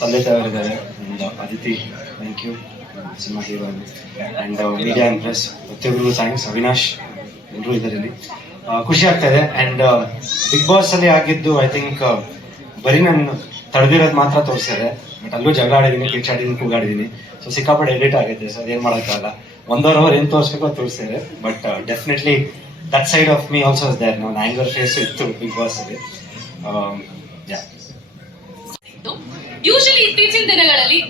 ತಂದೆ ತಾಯಿದ್ದಾರೆ Aditi thank you cinema hero and media impress ಪ್ರತಿಯೊಬ್ಬರಿಗೂ thanks Avinash ಎಲ್ಲರೂ ಇದರಲ್ಲಿ ಖುಷಿ ಆಗ್ತಾ ಇದೆ. ಅಂಡ್ ಬಿಗ್ ಬಾಸ್ ಅಲ್ಲಿ ಆಗಿದ್ದು ಐ ಥಿಂಕ್ ಬರೀ ನಾನು ತಡೆದಿರೋದು ಮಾತ್ರ ತೋರಿಸಿದೆ ಬಟ್ ಅಲ್ಲೂ ಜಗಳ ಆಡಿದ್ದೀನಿ ಕಿಚ್ಚಾಡಿದ್ದೀನಿ ಕೂಗಾಡಿದ್ದೀನಿ ಸೊ ಸಿಕ್ಕಾಪಟ್ಟೆ ಎಡಿಟ್ ಆಗಿದೆ ಸೊ ಅದೇನು ಮಾಡೋಕ್ಕಾಗಲ್ಲ. ಒಂದೂವರೆ ಅವರ್ ಏನು ತೋರಿಸ್ಬೇಕು ಅದು ತೋರಿಸಿದೆ but definitely that side of me also there ನಾನು ಆ್ಯಂಗರ್ ಫೇಸ್ ಇತ್ತು ಬಿಗ್ ಬಾಸ್ ಅಲ್ಲಿ. ಯಾ ಯೂಶಲಿ ಇತ್ತೀಚಿನ ದಿನಗಳಲ್ಲಿ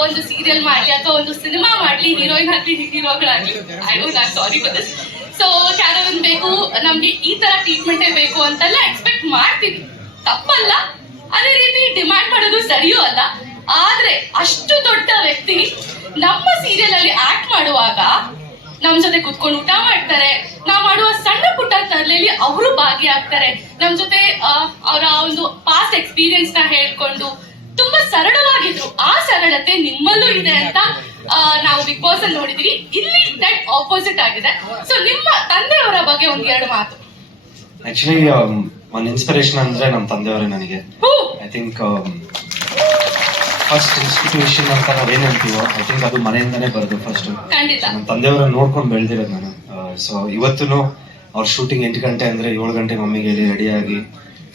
ಒಂದು ಸೀರಿಯಲ್ ಮಾಡ್ಲಿ ಅಥವಾ ಒಂದು ಸಿನಿಮಾ ಮಾಡಲಿ ಹೀರೋಯಿನ್ ಆಗ್ಲಿ ಹೀರೋಗಳಾಗ್ಲಿ ಐ ಡೋಂಟ್ ನಾ sorry for this so caravan ಬೇಕು, ನಮ್ಗೆ ಈ ತರ ಟ್ರೀಟ್ಮೆಂಟೇ ಬೇಕು ಅಂತೆಲ್ಲ ಎಕ್ಸ್ಪೆಕ್ಟ್ ಮಾಡ್ತೀವಿ. ತಪ್ಪಲ್ಲ. ಅದೇ ರೀತಿ ಡಿಮ್ಯಾಂಡ್ ಮಾಡೋದು ಸರಿಯೂ ಅಲ್ಲ. ಆದ್ರೆ, ಅಷ್ಟು ದೊಡ್ಡ ವ್ಯಕ್ತಿ ನಮ್ಮ ಸೀರಿಯಲ್ ಅಲ್ಲಿ ಆಕ್ಟ್ ಮಾಡುವಾಗ ನಮ್ ಜೊತೆ ಕುತ್ಕೊಂಡು ಊಟ ಮಾಡ್ತಾರೆ. ನಾವ್ ಮಾಡುವ ಸಣ್ಣ ಪುಟ್ಟ ತರಲೆಯಲ್ಲಿ ಅವರು ಭಾಗಿಯಾಗ್ತಾರೆ. ನಮ್ ಜೊತೆ ಅವರ ಒಂದು ಪಾಸ್ಟ್ ಎಕ್ಸ್ಪೀರಿಯನ್ಸ್ನ ಹೇಳ್ಕೊಂಡು ತುಂಬಾ ಸರಳವಾಗಿದ್ರು. ಆ ಸರಳತೆ ನಿಮ್ಮಲ್ಲೂ ಇದೆ ಅಂತ ನಾವು ಬಿಗ್ ಬಾಸ್ ಅಲ್ಲಿ ನೋಡಿದೀವಿ. ಇಲ್ಲಿ ದಟ್ ಆಪೋಸಿಟ್ ಆಗಿದೆ. ಸೊ ನಿಮ್ಮ ತಂದೆಯವರ ಬಗ್ಗೆ ಒಂದ್ ಎರಡು ಮಾತು. ಆಕ್ಚುಲಿ ಒಂದು ಇನ್ಸ್ಪಿರೇಷನ್ ಅಂದ್ರೆ ನಮ್ಮ ತಂದೆಯವರೇ ನನಗೆ. ಐ ಥಿಂಕ್ ಫಸ್ಟ್ ಇನ್ಸ್ಟಿಟ್ಯೂಷನ್ ಅಂತ ನಾವೇನ್ ಹೇಳ್ತೀವೋ ಐ ಥಿಂಕ್ ಅದು ಮನೆಯಿಂದನೇ ಬರೋದು ಫಸ್ಟ್ ನಮ್ಮ ತಂದೆಯವರನ್ನ ನೋಡ್ಕೊಂಡು ಬೆಳೆದಿರೋದು ನಾನು. ಸೊ ಇವತ್ತು ಅವ್ರ ಶೂಟಿಂಗ್ ಎಂಟು ಗಂಟೆ ಅಂದ್ರೆ ಏಳು ಗಂಟೆ ಮಮ್ಮಿಗೆ ಹೇಳಿ ರೆಡಿಯಾಗಿ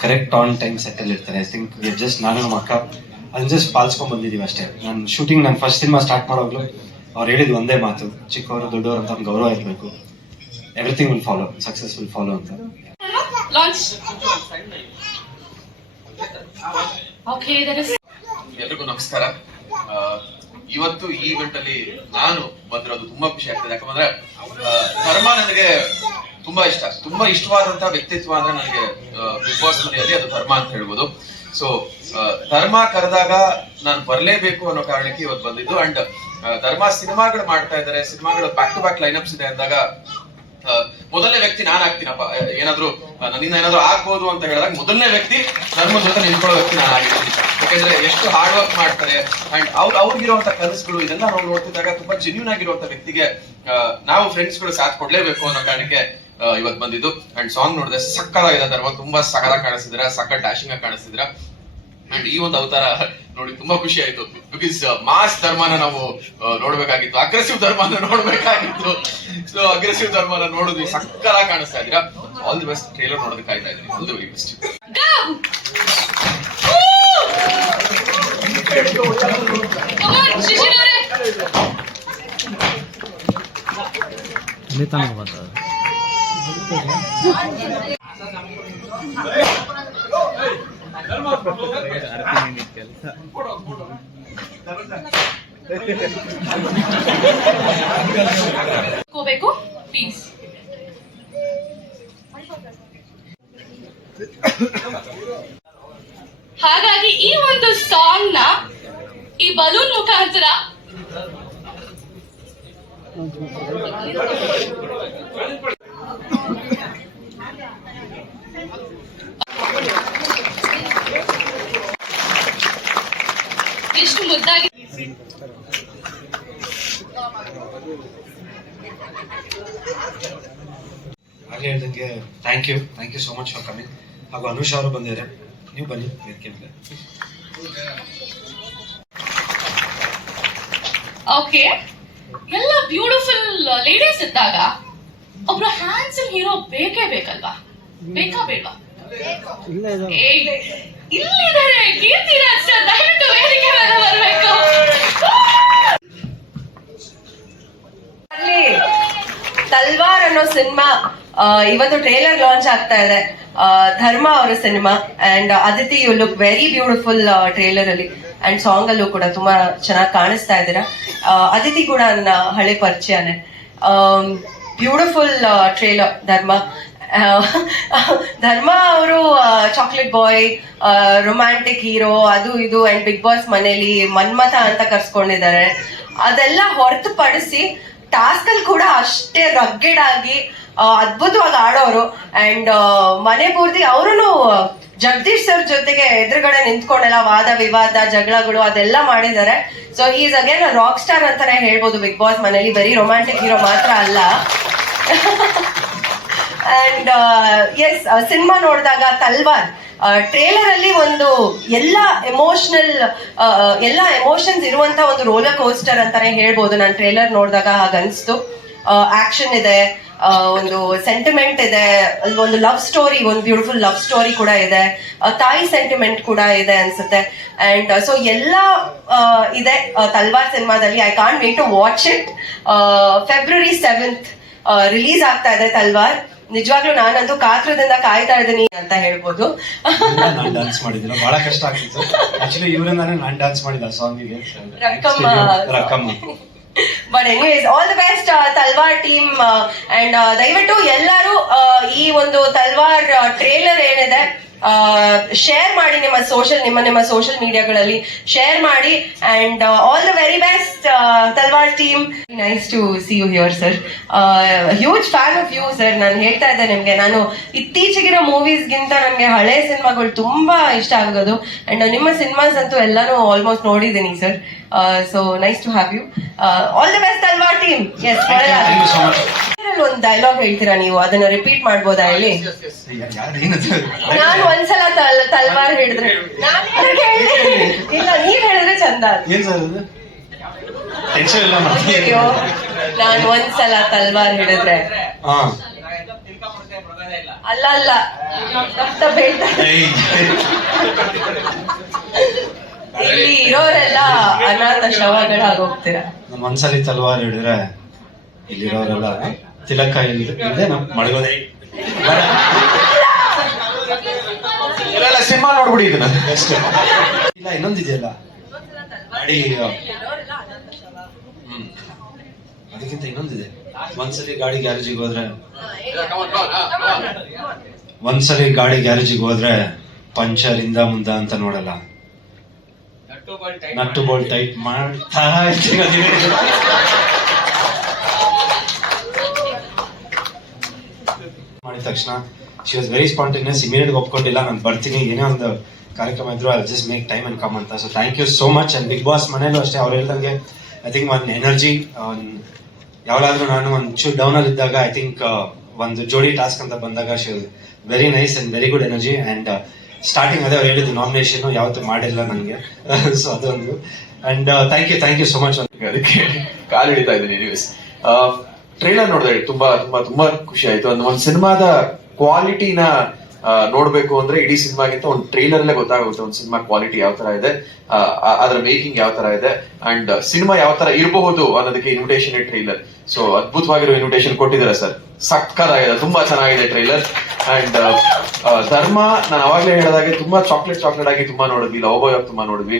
ಕರೆಕ್ಟ್ ಆನ್ ಟೈಮ್ ಸೆಟಲ್ ಇರ್ತಾರೆ. ಐ ಥಿಂಕ್ ಜಸ್ಟ್ ನಾನು ನಮ್ಮ ಅಕ್ಕ ಅದನ್ನ ಜಸ್ಟ್ ಪಾಲಿಸ್ಕೊಂಡ್ ಬಂದಿದೀವಿ ಅಷ್ಟೇ. ನಾನು ಶೂಟಿಂಗ್ ನಾನು ಫಸ್ಟ್ ಸಿನಿಮಾ ಸ್ಟಾರ್ಟ್ ಮಾಡೋಗ್ಲು ಅವ್ರು ಹೇಳಿದ್ ಒಂದೇ ಮಾತು ಚಿಕ್ಕವರು ದೊಡ್ಡವರು ಅಂತ ಗೌರವ ಇರಬೇಕು. Everything will follow success will follow ಅಂತ. ಲಾಂಚ್ ಓಕೆ ದಟ್ ಇಸ್ ಎಲ್ರಿಗೂ ನಮಸ್ಕಾರ. ಇವತ್ತು ಈ ಈವೆಂಟ್ ಅಲ್ಲಿ ನಾನು ಬಂದಿರೋದು ತುಂಬಾ ಖುಷಿ ಆಗ್ತದೆ. ಯಾಕಂದ್ರೆ ಧರ್ಮ ನನಗೆ ತುಂಬಾ ಇಷ್ಟ. ತುಂಬಾ ಇಷ್ಟವಾದಂತಹ ವ್ಯಕ್ತಿತ್ವ ಅಂದ್ರೆ ನನಗೆ ಬಿಗ್ ಬಾಸ್ ಮನೆಯಲ್ಲಿ ಅದು ಧರ್ಮ ಅಂತ ಹೇಳ್ಬೋದು. ಸೊ ಧರ್ಮ ಕರೆದಾಗ ನಾನು ಬರಲೇಬೇಕು ಅನ್ನೋ ಕಾರಣಕ್ಕೆ ಇವತ್ತು ಬಂದಿದ್ದು. ಅಂಡ್ ಧರ್ಮ ಸಿನಿಮಾಗಳು ಮಾಡ್ತಾ ಇದ್ದಾರೆ. ಸಿನಿಮಾಗಳು back to back line ups ಇದೆ ಅಂದಾಗ ಮೊದಲನೇ ವ್ಯಕ್ತಿ ನಾನು ಆಗ್ತೀನಪ್ಪ. ಏನಾದ್ರು ನನ್ನಿಂದ ಏನಾದ್ರು ಆಗ್ಬೋದು ಅಂತ ಹೇಳಿದಾಗ ಮೊದಲನೇ ವ್ಯಕ್ತಿ ಧರ್ಮದ ಜೊತೆ ನಿಂತ್ಕೊಳ್ಳೋ ವ್ಯಕ್ತಿ ನಾನು ಆಗಿರ್ತೀನಿ ಯಾಕಂದ್ರೆ ಎಷ್ಟು ಹಾರ್ಡ್ ವರ್ಕ್ ಮಾಡ್ತಾರೆ. ಅಂಡ್ ಅವ್ರ, ಅವ್ರಿಗಿರುವಂತ ಕನಸುಗಳು ಇದೆಲ್ಲ ನಾವು ನೋಡ್ತಿದ್ದಾಗ ತುಂಬಾ ಜೆನ್ಯೂನ್ ಆಗಿರುವಂತ ವ್ಯಕ್ತಿಗೆ ನಾವು ಫ್ರೆಂಡ್ಸ್ಗಳು ಸಾಥ್ ಕೊಡ್ಲೇಬೇಕು ಅನ್ನೋ ಕಾರಣಕ್ಕೆ ಇವತ್ತು ಬಂದಿದ್ದು. ಅಂಡ್ ಸಾಂಗ್ ನೋಡಿದ್ರೆ ಸಕ್ಕದಾಗಿದೆ ಧರ್ಮ ತುಂಬಾ ಸಕದ ಕಾಣಿಸಿದ್ರ ಸಕ್ಕ ಡ್ಯಾಶಿಂಗ್ ಆಗಿ ಕಾಣಿಸ್ತಿದ್ರ. ಅಂಡ್ ಈ ಒಂದು ಅವತಾರ ನೋಡಿ ತುಂಬಾ ಖುಷಿ ಆಯ್ತು. ಬಿಕಾಸ್ ಮಾಸ್ ಧರ್ಮನ ನಾವು ನೋಡ್ಬೇಕಾಗಿತ್ತು. ಅಗ್ರೆಸಿವ್ ಧರ್ಮನ ನೋಡ್ಬೇಕಾಗಿತ್ತು. ಸೊ ಅಗ್ರೆಸಿವ್ ಧರ್ಮನ ನೋಡಿದ್ವಿ ಸಕ್ಕದ ಕಾಣಿಸ್ತಾ ಇದ್ದೀರಾ? ಆಲ್ ದಿ ಬೆಸ್ಟ್ ಟ್ರೇಲರ್ ನೋಡೋದಕ್ಕೆ ಕಾಯ್ತಾ ಇದ್ದೀನಿ. All the very best come on Shishir ಅವರೇ ನಿತಾನ ಬಂದ ಹಾಗಾಗಿ ಈ ಒಂದು ಸಾಂಗ್ನ ಈ ಬಲೂನ್ ಮುಖಾಂತರ ಮುದ್ದಾಗಿ ಹಾಗೆ ಹೇಳ್ದಂಗೆ thank you thank you so much for coming ಹಾಗೂ ಅನುಷ್ ಅವರು ಬಂದಿದ್ದಾರೆ. ನೀವು ಬನ್ನಿ ವೇದಿಕೆ ಮೇಲೆ. ಓಕೆ ಎಲ್ಲ ಬ್ಯೂಟಿಫುಲ್ ಲೇಡೀಸ್ ಇದ್ದಾಗ ಒಬ್ರು ಹ್ಯಾಂಡ್ಸಮ್ ಹೀರೋ ಬೇಕೇ ಬೇಕಲ್ವಾ? ಬೇಕಾ ಬೇಡವಾ ಏಯ್, ಇಲ್ಲಿದ್ದಾರೆ. ಕೀರ್ತಿರಾಜ್ ಸರ್ ದಯವಿಟ್ಟು ವೇದಿಕೆ ಮೇಲೆ ಬರಬೇಕು. ಅಲ್ಲಿ ತಲ್ವಾರ್ ಅನ್ನೋ ಸಿನಿಮಾ ಇವತ್ತು ಟ್ರೇಲರ್ ಲಾಂಚ್ ಆಗ್ತಾ ಇದೆ. ಆ, ಧರ್ಮ ಅವರ cinema and Aditi you look very beautiful trailer ಅಲ್ಲಿ. ಅಂಡ್ ಸಾಂಗ್ ಅಲ್ಲೂ ಕೂಡ ತುಂಬಾ ಚೆನ್ನಾಗಿ ಕಾಣಿಸ್ತಾ ಇದ್ದೀರಾ. ಅದಿತಿ ಕೂಡ ನನ್ನ ಹಳೆ ಪರಿಚಯನೇ. ಬ್ಯೂಟಿಫುಲ್ ಟ್ರೇಲರ್ ಧರ್ಮ. ಧರ್ಮ ಅವರು ಚಾಕ್ಲೇಟ್ ಬಾಯ್ ರೊಮ್ಯಾಂಟಿಕ್ ಹೀರೋ ಅದು ಇದು ಅಂಡ್ ಬಿಗ್ ಬಾಸ್ ಮನೇಲಿ ಮನ್ಮಥ ಅಂತ ಕರ್ಸ್ಕೊಂಡಿದ್ದಾರೆ. ಅದೆಲ್ಲ ಹೊರತುಪಡಿಸಿ ಟಾಸ್ಕ್ ಅಲ್ಲಿ ಕೂಡ ಅಷ್ಟೇ ರಗ್ಗೆಡ್ ಆಗಿ ಅದ್ಭುತವಾಗಿ ಆಡೋರು ಅಂಡ್ ಮನೆ ಪೂರ್ತಿ ಅವರು ಜಗದೀಶ್ ಸರ್ ಜೊತೆಗೆ ಎದುರುಗಡೆ ನಿಂತ್ಕೊಂಡೆಲ್ಲ ವಾದ ವಿವಾದ, ಜಗಳಗಳು ಅದೆಲ್ಲ ಮಾಡಿದ್ದಾರೆ. So is again rock star ಅಂತಾನೆ ಹೇಳ್ಬೋದು ಬಿಗ್ ಬಾಸ್ ಮನೇಲಿ. ಬರೀ ರೊಮ್ಯಾಂಟಿಕ್ ಹೀರೋ ಮಾತ್ರ ಅಲ್ಲ. ಅಂಡ್ ಎಸ್ ಸಿನಿಮಾ ನೋಡಿದಾಗ ತಲ್ವಾರ್ ಟ್ರೇಲರ್ ಅಲ್ಲಿ ಒಂದು ಎಲ್ಲ ಎಮೋಷನಲ್ ಎಲ್ಲ ಎಮೋಷನ್ಸ್ ಇರುವಂತ ಒಂದು ರೋಲರ್ ಕೋಸ್ಟರ್ ಅಂತಾನೆ ಹೇಳ್ಬೋದು. ನಾನು ಟ್ರೇಲರ್ ನೋಡಿದಾಗ ಹಾಗನ್ಸ್ತು. ಆಕ್ಷನ್ ಇದೆ ಒಂದು ಸೆಂಟಿಮೆಂಟ್ ಇದೆ, ಒಂದು ಲವ್ ಸ್ಟೋರಿ ಒಂದು ಬ್ಯೂಟಿಫುಲ್ ಲವ್ ಸ್ಟೋರಿ ಕೂಡ ಇದೆ. ತಾಯಿ ಸೆಂಟಿಮೆಂಟ್ ಕೂಡ ಇದೆ ಅನ್ಸುತ್ತೆ. ಅಂಡ್ ಸೊ ಎಲ್ಲ ಇದೆ ತಲ್ವಾರ್ ಸಿನಿಮಾದಲ್ಲಿ. I can't wait to watch it February seventh release ಆಗ್ತಾ ಇದೆ ತಲ್ವಾರ್. ನಿಜವಾಗ್ಲೂ ನಾನಂತೂ ಕಾತ್ರದಿಂದ ಕಾಯ್ತಾ ಇದ್ದೀನಿ ಅಂತ ಹೇಳ್ಬೋದು. ನಾನು ಡ್ಯಾನ್ಸ್ ಮಾಡಿದ್ದಿಲ್ಲ ಬಹಳ ಕಷ್ಟ ಆಗ್ತಿತ್ತು. ಆಕ್ಚುಲಿ ಇವರಿಂದಾನೇ ನಾನು ಡ್ಯಾನ್ಸ್ ಮಾಡಿದ ಸಾಂಗಿಗೆ Rakkamma. Rakkamma. But anyways all the best Talwar team and ದಯವಿಟ್ಟು ಎಲ್ಲರೂ uh, ಈ ಒಂದು ತಲ್ವಾರ್ ಟ್ರೇಲರ್ ಏನಿದೆ ಶೇರ್ ಮಾಡಿ ನಿಮ್ಮ ಸೋಷಿಯಲ್ ನಿಮ್ಮ ನಿಮ್ಮ ಸೋಷಿಯಲ್ ಮೀಡಿಯಾಗಳಲ್ಲಿ ಶೇರ್ ಮಾಡಿ and all the very best Talwar team nice to see you here sir huge fan of you sir ನಾನು ಹೇಳ್ತಾ ಇದ್ದೆ ನಿಮ್ಗೆ. ನಾನು ಇತ್ತೀಚೆಗಿನ ಮೂವೀಸ್ಗಿಂತ ನನಗೆ ಹಳೆ ಸಿನಿಮಾಗಳು ತುಂಬಾ ಇಷ್ಟ ಆಗೋದು. ಅಂಡ್ ನಿಮ್ಮ ಸಿನಿಮಾಸ್ ಅಂತೂ ಎಲ್ಲಾನು ಆಲ್ಮೋಸ್ಟ್ ನೋಡಿದ್ದೀನಿ sir so nice to have you all the best ಅಲ್ವಾ team yes thank you so much ಒಂದು ಡೈಲಾಗ್ ಹೇಳ್ತೀರಾ ನೀವು? ಅದನ್ನ ರಿಪೀಟ್ ಮಾಡ್ಬೋದಾ ಏನದು ನಾನು ಒಂದ್ಸಲ ತಲ್ ತಲ್ವಾರ್ ಹಿಡಿದ್ರೆ ನಾನು ಯಾಕೆ ಹೇಳ್ಲಿ? ಇಲ್ಲ ನೀವ್ ಹೇಳಿದ್ರೆ ಚಂದ ಅದು. ಏನ್ ಸರ್ ಅದು? ಟೆನ್ಷನ್ ಇಲ್ಲ ಮಾಡ್ತೀನಿ ಅಯ್ಯೋ ನಾನು ಒಂದ್ಸಲ ತಲ್ವಾರ್ ಹಿಡಿದ್ರೆ. ಹಾ. ಅಲ್ಲ ಅಲ್ಲ. ಇಲ್ಲಿ ಇರೋರೆಲ್ಲ ಅನಾಥ ನಮ್ಮ ಮನ್ಸಲ್ಲಿ ತಲ್ವಾರ್ ಹಿಡಿದ್ರೆ ಇಲ್ಲಿರೋರೆಲ್ಲ ತಿಲಕ ಇಲ್ಲದೆ ನಮ್ ಮಡಗೋದೆ. ಇಲ್ಲ ಸಿನಿಮಾ ನೋಡ್ಬಿಡಿ ಇದನ್ನ. ಇಲ್ಲ ಇನ್ನೊಂದಿದೆಯಲ್ಲ ಹ್ಮ್. ಅದಕ್ಕಿಂತ ಇನ್ನೊಂದಿದೆ ಒಂದ್ಸಲಿ ಗಾಡಿ ಗ್ಯಾರೇಜಿಗೆ ಹೋದ್ರೆ ಒಂದ್ಸಲಿ ಗಾಡಿ ಗ್ಯಾರೇಜಿಗೆ ಹೋದ್ರೆ ಪಂಚರ್ ಇಂದ ಮುಂದ ಅಂತ ನೋಡಲ್ಲ. ನಟ್ಟು ಬೋಲ್ ಟೈಪ್ ಮಾಡ್ತಾ ಇರ್ತೀನಿ. ಮಾಡಿದ ತಕ್ಷಣ she was very spontaneous immediate ಒಪ್ಕೊಂಡಿಲ್ಲ, ನಾನು ಬರ್ತೀನಿ, ಏನೇ ಒಂದು ಕಾರ್ಯಕ್ರಮ ಇದ್ರು I just make time and come ಅಂತ so thank you so much and Bigg Boss ಮನೇಲೂ ಅಷ್ಟೇ, ಅವ್ರು ಹೇಳ್ದಂಗೆ ಐ ಥಿಂಕ್ ಒಂದು ಎನರ್ಜಿ ಯಾವಾಗಾದ್ರೂ ನಾನು ಒಂದು ಚೂರು ಡೌನ್ ಅಲ್ಲಿ ಇದ್ದಾಗ ಐ ಥಿಂಕ್ ಒಂದು ಜೋಡಿ ಟಾಸ್ಕ್ ಅಂತ ಬಂದಾಗ she very nice and very good energy and starting ಅದೇ ಅವ್ರು ಹೇಳಿದ್ದು ನಾಮಿನೇಷನ್ ಯಾವತ್ತೂ ಮಾಡಿಲ್ಲ ನನಗೆ. ಸೊ ಅದೊಂದು. And thank you thank you so much ಅದಕ್ಕೆ ಕಾಲು ಹಿಡಿತಾ ಇದ್ದೀನಿ ನ್ಯೂಸ್ ಟ್ರೈಲರ್ ನೋಡಿದ್ರೆ ತುಂಬಾ ತುಂಬಾ ತುಂಬಾ ಖುಷಿ ಆಯ್ತು. ಒಂದು ಸಿನಿಮಾದ ಕ್ವಾಲಿಟಿನ ನೋಡ್ಬೇಕು ಅಂದ್ರೆ ಇಡೀ ಸಿನಿಮಾಗಿಂತ ಒಂದು ಟ್ರೈಲರ್ ಅಲ್ಲೇ ಗೊತ್ತಾಗುತ್ತೆ ಒಂದು ಸಿನಿಮಾ ಕ್ವಾಲಿಟಿ ಯಾವ ತರ ಇದೆ ಅದರ ಮೇಕಿಂಗ್ ಯಾವ ತರ ಇದೆ, ಅಂಡ್ ಸಿನಿಮಾ ಯಾವ ತರ ಇರಬಹುದು ಅನ್ನೋದಕ್ಕೆ ಇನ್ವಿಟೇಷನ್ ಟ್ರೈಲರ್ ಸೊ ಅದ್ಭುತವಾಗಿರೋ ಇನ್ವಿಟೇಷನ್ ಕೊಟ್ಟಿದ್ದಾರೆ ಸರ್. ಸಕ್ಕತ್ತಾಗಿದೆ ತುಂಬಾ ಚೆನ್ನಾಗಿದೆ ಟ್ರೈಲರ್ ಅಂಡ್ ಧರ್ಮ, ನಾನು ಅವಾಗ್ಲೇ ಹೇಳಿದಾಗೆ ತುಂಬಾ ಚಾಕ್ಲೇಟ್ ಚಾಕ್ಲೇಟ್ ಆಗಿ ತುಂಬಾ ನೋಡಿದ್ವಿ ಲವ್ ಬಾಯ್ ತುಂಬಾ ನೋಡಿದ್ವಿ.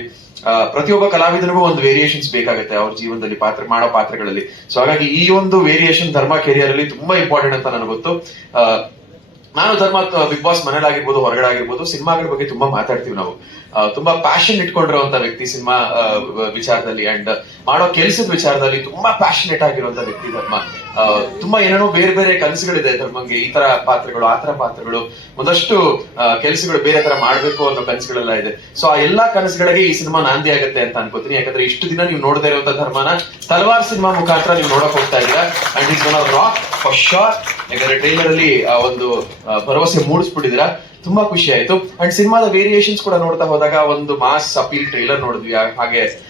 ಪ್ರತಿಯೊಬ್ಬ ಕಲಾವಿದನಿಗೂ ಒಂದು ವೇರಿಯೇಷನ್ಸ್ ಬೇಕಾಗುತ್ತೆ ಅವ್ರ ಜೀವನದಲ್ಲಿ ಪಾತ್ರ, ಮಾಡೋ ಪಾತ್ರಗಳಲ್ಲಿ. ಸೊ ಹಾಗಾಗಿ ಈ ಒಂದು ವೇರಿಯೇಷನ್ ಧರ್ಮ ಕೆರಿಯರ್ ಅಲ್ಲಿ ತುಂಬಾ ಇಂಪಾರ್ಟೆಂಟ್ ಅಂತ ನನಗೆ ಗೊತ್ತು. ನಾನು ಧರ್ಮ ಬಿಗ್ ಬಾಸ್ ಮನೇಲಿ ಆಗಿರ್ಬೋದು ಹೊರಗಡೆ ಆಗಿರ್ಬೋದು ಸಿನಿಮಾಗಳ ಬಗ್ಗೆ ತುಂಬಾ ಮಾತಾಡ್ತೀವಿ ನಾವು. ತುಂಬಾ ಪ್ಯಾಷನ್ ಇಟ್ಕೊಂಡಿರುವಂತ ವ್ಯಕ್ತಿ ಸಿನಿಮಾ ವಿಚಾರದಲ್ಲಿ ಅಂಡ್ ಮಾಡೋ ಕೆಲಸದ ವಿಚಾರದಲ್ಲಿ ತುಂಬಾ ಪ್ಯಾಷನೇಟ್ ಆಗಿರುವಂತ ವ್ಯಕ್ತಿ ಧರ್ಮ. ತುಂಬಾ ಏನೇನೋ ಬೇರೆ ಬೇರೆ ಕನಸುಗಳಿದೆ ಧರ್ಮಂಗೆ. ಈ ತರ ಪಾತ್ರಗಳು, ಆ ತರ ಪಾತ್ರಗಳು. ಒಂದಷ್ಟು ಕೆಲಸಗಳು ಬೇರೆ ತರ ಮಾಡ್ಬೇಕು ಅನ್ನೋ ಕನಸುಗಳೆಲ್ಲ ಇದೆ. ಸೊ ಆ ಎಲ್ಲಾ ಕನಸುಗಳಿಗೆ ಈ ಸಿನಿಮಾ ನಾಂದಿ ಆಗುತ್ತೆ ಅಂತ ಅನ್ಕೋತೀನಿ. ಯಾಕಂದ್ರೆ ಇಷ್ಟು ದಿನ ನೀವು ನೋಡದೇ ಇರುವಂತ ಧರ್ಮನ ತಲವಾರ್ ಸಿನಿಮಾ ಮುಖಾಂತರ ನೀವು ನೋಡಕ್ ಹೋಗ್ತಾ ಇದ್ದೀರಾ. And is one of rock for sure ಯಾಕಂದ್ರೆ ಟ್ರೈಲರ್ ಅಲ್ಲಿ, ಆ, ಒಂದು ಭರವಸೆ ಮೂಡಿಸ್ಬಿಟ್ಟಿದ್ದೀರಾ. ತುಂಬಾ ಖುಷಿ ಆಯ್ತು. ಅಂಡ್ ಸಿನಿಮಾದ ವೇರಿಯೇಷನ್ಸ್ ಕೂಡ ನೋಡ್ತಾ ಹೋದಾಗ ಒಂದು ಮಾಸ್ ಅಪೀಲ್ ಟ್ರೈಲರ್ ನೋಡಿದ್ವಿ. ಹಾಗೆ